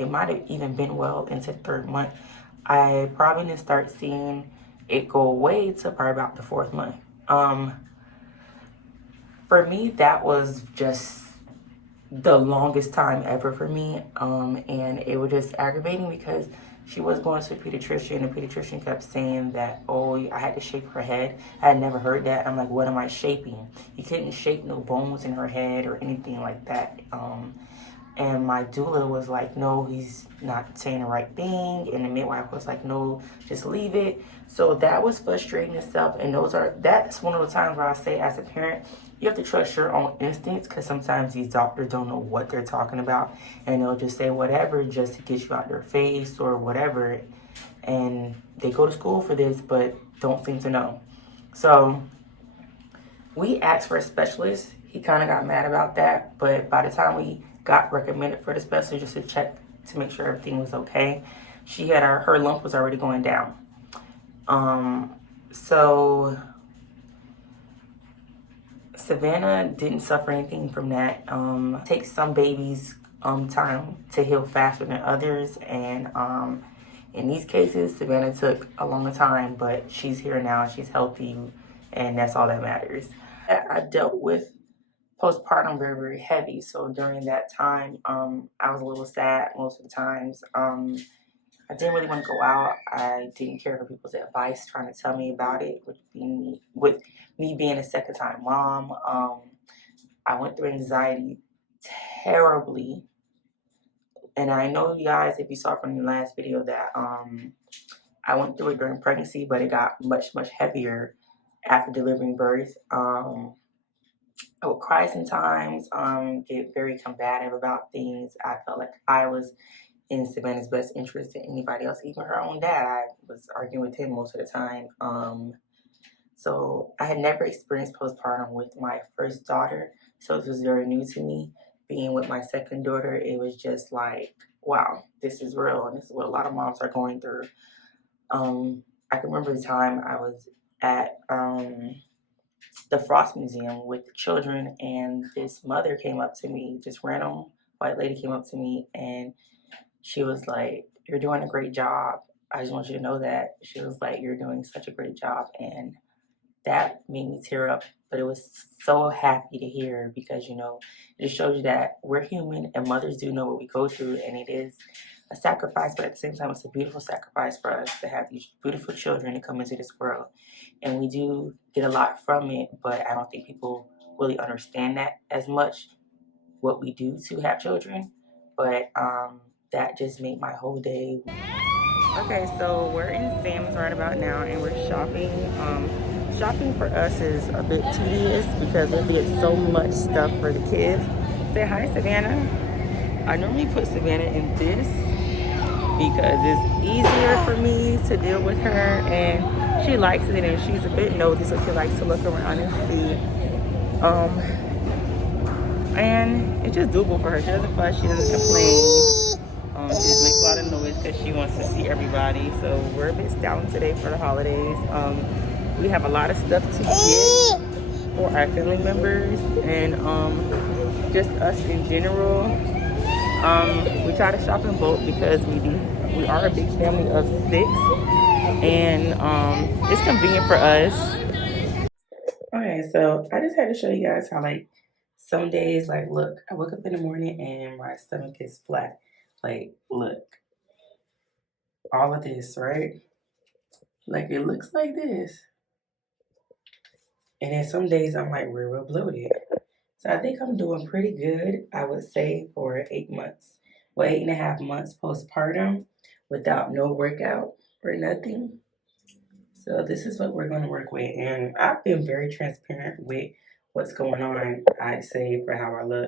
it might have even been well into the 3rd month. I probably didn't start seeing it go away to probably about the 4th month. For me, that was just the longest time ever for me. And it was just aggravating because she was going to a pediatrician, and the pediatrician kept saying that, oh, I had to shape her head. I had never heard that. I'm like, what am I shaping? You couldn't shape no bones in her head or anything like that. And my doula was like, no, he's not saying the right thing. And the midwife was like, no, just leave it. So that was frustrating itself. And that's one of the times where I say, as a parent, you have to trust your own instincts, because sometimes these doctors don't know what they're talking about. And they'll just say whatever just to get you out their face or whatever. And they go to school for this, but don't seem to know. So we asked for a specialist. He kind of got mad about that. But by the time we got recommended for the specialist just to check to make sure everything was okay, she had her lump was already going down. So Savannah didn't suffer anything from that. Takes some babies time to heal faster than others, and in these cases Savannah took a longer time, but she's here now, she's healthy, and that's all that matters. I dealt with postpartum very, very heavy. So during that time, I was a little sad most of the times. I didn't really want to go out. I didn't care for people's advice trying to tell me about it, with me being a second-time mom. I went through anxiety terribly. And I know, you guys, if you saw from the last video, that I went through it during pregnancy, but it got much, much heavier after delivering birth. I would cry sometimes, get very combative about things. I felt like I was in Savannah's best interest than anybody else, even her own dad. I was arguing with him most of the time. So I had never experienced postpartum with my first daughter, so this was very new to me. Being with my second daughter, it was just like, wow, this is real, and this is what a lot of moms are going through. I can remember the time I was at the Frost Museum with the children, and this mother came up to me, this random white lady came up to me, and she was like, you're doing a great job. I just want you to know that. She was like, you're doing such a great job. And that made me tear up. But it was so happy to hear, because, you know, it just shows you that we're human and mothers do know what we go through, and it is a sacrifice, but at the same time, it's a beautiful sacrifice for us to have these beautiful children to come into this world. And we do get a lot from it, but I don't think people really understand that as much, what we do to have children. But that just made my whole day. Okay, so we're in Sam's right about now, and we're shopping. Shopping for us is a bit tedious because we get so much stuff for the kids. Say hi, Savannah. I normally put Savannah in this because it's easier for me to deal with her, and she likes it, and she's a bit nosy, so she likes to look around and see. And it's just doable for her. She doesn't fuss, she doesn't complain. She just makes a lot of noise because she wants to see everybody. So we're a bit stout today for the holidays. We have a lot of stuff to get for our family members, and just us in general. We try to shop in bulk because we are a big family of 6, and it's convenient for us. Okay, so I just had to show you guys how, like, some days, like, look, I wake up in the morning and my stomach is flat. Like, look, all of this, right? Like, it looks like this. And then some days I'm like real bloated. So I think I'm doing pretty good, I would say, for 8 months. Well, 8.5 months postpartum without no workout or nothing. So this is what we're going to work with. And I've been very transparent with what's going on, I'd say, for how I look.